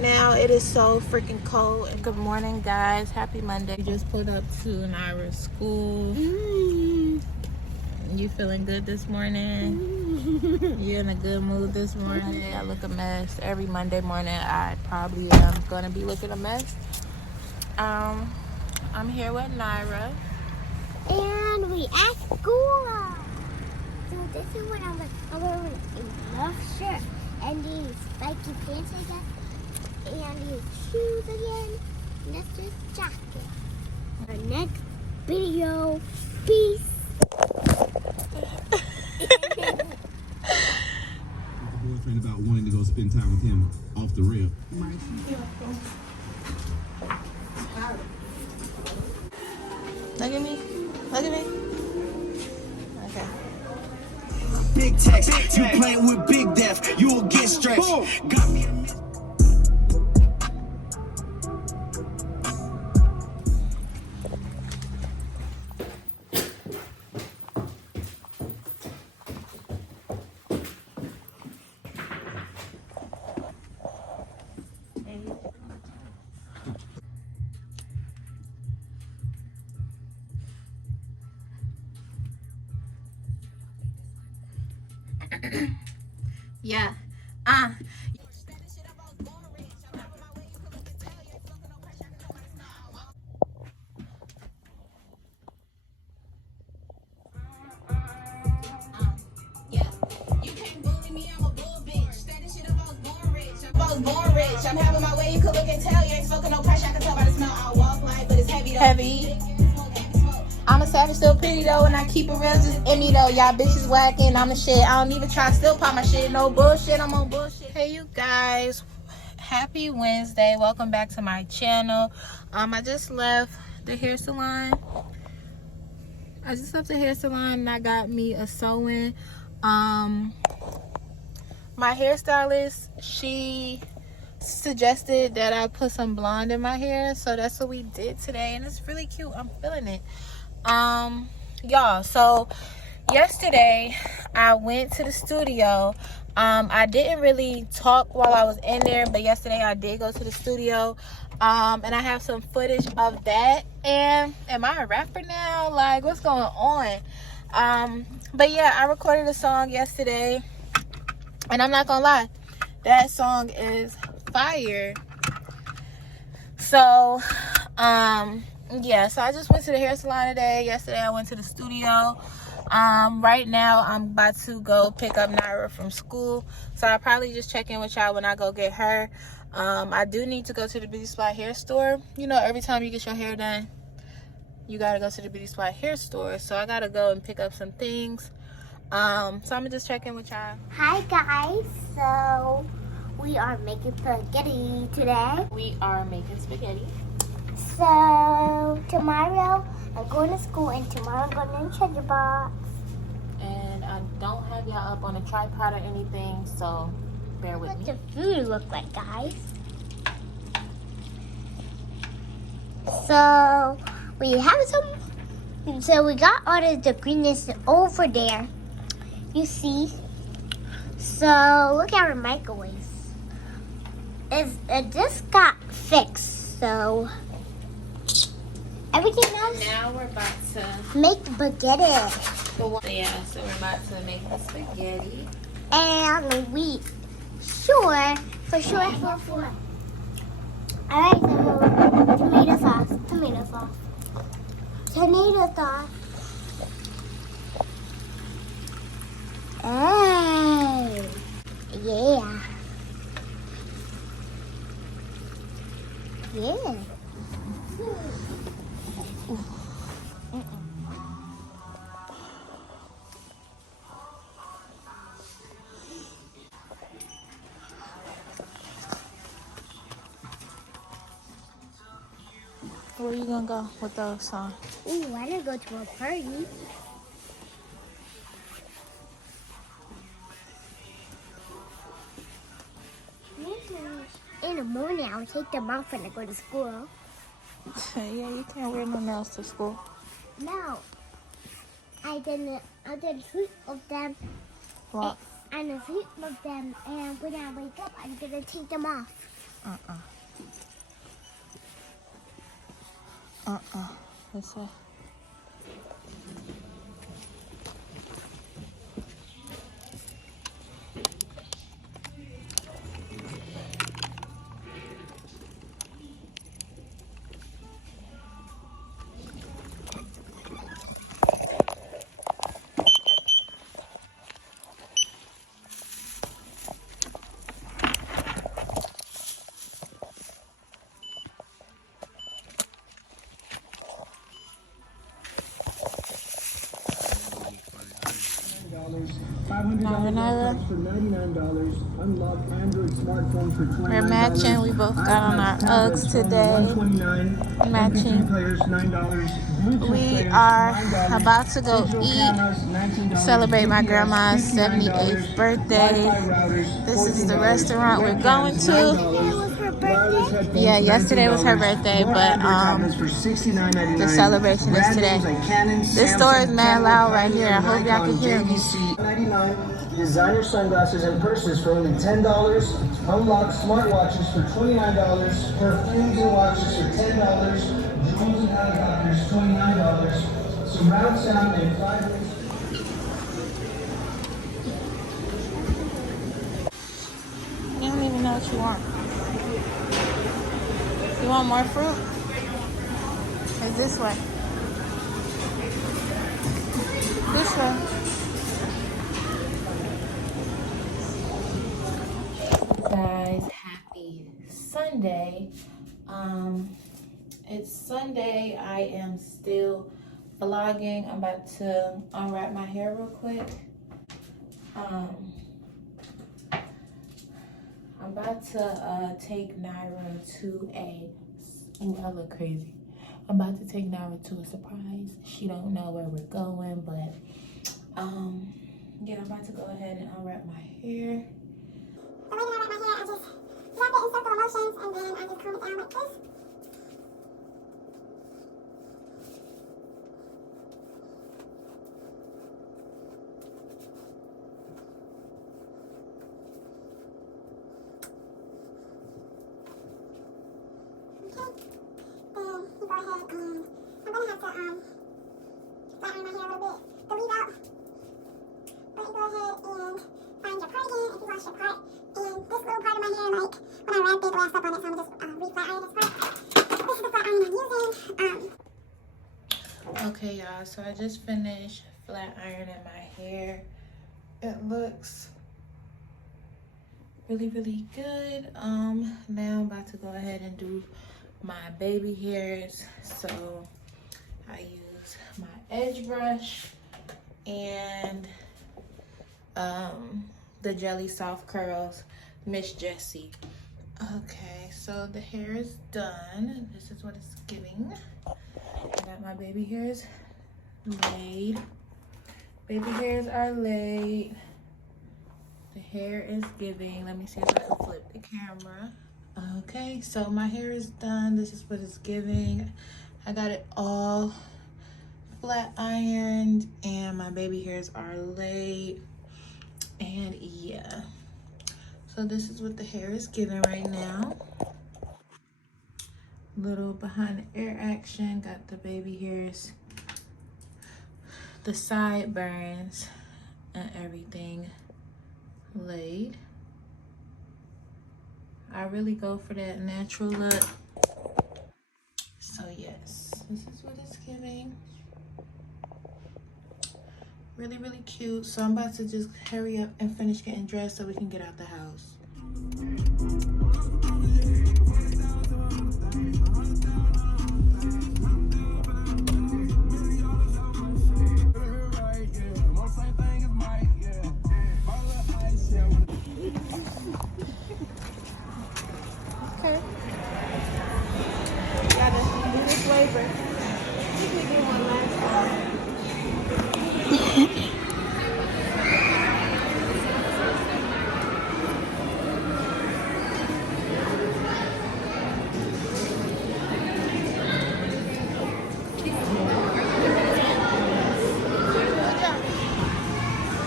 right now. It is so freaking cold. And good morning, guys. Happy Monday. We just pulled up to Naira's school. You feeling good this morning? You in a good mood this morning? I look a mess. Every Monday morning, I probably am going to be looking a mess. I'm here with Naira. And we at school. So this is what I'm wearing a love shirt and these spiky pants I guess. And these shoes again. And that's this jacket. Our next video. Peace. Boyfriend about wanting to go spend time with him off the rip. Look at me. Look at me. Okay. Big text, you playing with big death, you'll get stretched. Got me a Yeah. I'm having my way, you could look and tell. You ain't smoking no pressure, I can tell by the smell. I walk light, but it's heavy though. Heavy. I'm a savage, still pretty though, and I keep it real, just in me though. Y'all bitches whacking, I'm the shit. I don't even try, still pop my shit. No bullshit, I'm on bullshit. Hey you guys, happy Wednesday. Welcome back to my channel. I just left the hair salon. And I got me a sewing. My hairstylist, she suggested that I put some blonde in my hair, so that's what we did today, and it's really cute. I'm feeling it. Y'all, so yesterday I went to the studio. I didn't really talk while I was in there, but yesterday I did go to the studio, and I have some footage of that. And am I a rapper now? Like, what's going on? But yeah, I recorded a song yesterday, and I'm not gonna lie, that song is fire. So yeah, so I just went to the hair salon today. Yesterday I went to the studio. Right now I'm about to go pick up Naira from school, so I'll probably just check in with y'all when I go get her. I do need to go to the beauty spot hair store. You know, every time you get your hair done, you gotta go to the beauty spot hair store, so I gotta go and pick up some things. So I'm gonna just check in with y'all. Hi guys. So we are making spaghetti today. We are making spaghetti. So tomorrow I'm going to school, and tomorrow I'm going in the treasure box. And I don't have y'all up on a tripod or anything, so bear with me. What the food look like, guys? So we have some. So we got all of the greenness over there. You see. So look at our microwaves. It just got fixed. So everything else. Now we're about to make spaghetti. Yeah, so we're about to make the spaghetti. And we for sure. Alright, so tomato sauce. Oh, yeah. Yeah. Where are you gonna go with those on? Ooh, I didn't go to a party. In the morning, I'll take them off when I go to school. Yeah, you can't wear no nails to school. No. I did sleep with them. What? I'm gonna sleep with them, and when I wake up, I'm gonna take them off. What's that? $500 for $99. Unlock Android smartphone for $29. We're matching. We both got on our Uggs today. Matching. Players $9. We are about to go eat, celebrate my grandma's 78th birthday. This is the restaurant we're going to. Yeah, yesterday was her birthday, but the celebration is today. This store is mad loud right here. I hope y'all can hear me. Designer sunglasses and purses for only $10. Unlock smartwatches for $29. Perfumes and watches for $10. Drones and helicopters $29. Surround sound and 5 minutes. You don't even know what you want. You want more fruit? It's this way. This way. Guys, happy Sunday. It's Sunday. I am still vlogging. I'm about to unwrap my hair real quick. I'm about to take Naira to a, ooh, I look crazy. I'm about to take Naira to a surprise. She don't know where we're going, but yeah, I'm about to go ahead and unwrap my hair. The way that I wrap my hair, I just wrap it in circle motions and then I just comb it down like this. Okay, y'all, so I just finished flat ironing my hair. It looks really good. Now I'm about to go ahead and do my baby hairs. So I use my edge brush and the Jelly Soft Curls Miss Jessie. Okay, so the hair is done. This is what it's giving. I got my baby hairs laid. Baby hairs are laid. The hair is giving. Let me see if I can flip the camera. Okay, so my hair is done. This is what it's giving. I got it all flat ironed and my baby hairs are laid. And yeah, so this is what the hair is giving right now. Little behind the ear action. Got the baby hairs, the sideburns and everything laid. I really go for that natural look. So yes, this is what it's giving. Really cute. So I'm about to just hurry up and finish getting dressed so we can get out the house. Okay. Gotta do this waiver. I think we did one last time.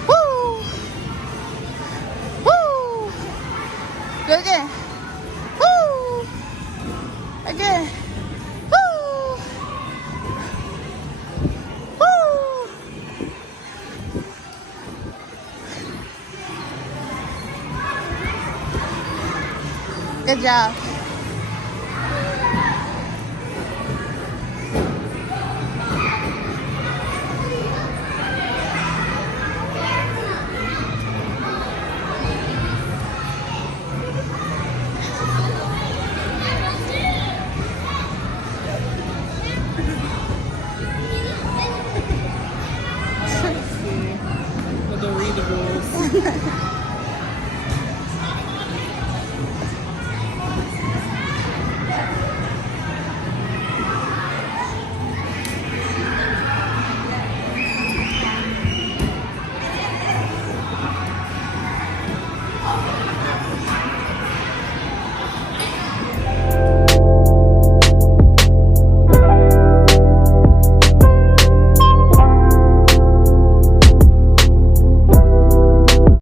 Woo! Woo! Go again. Woo! Again. Woo! Woo! Good job.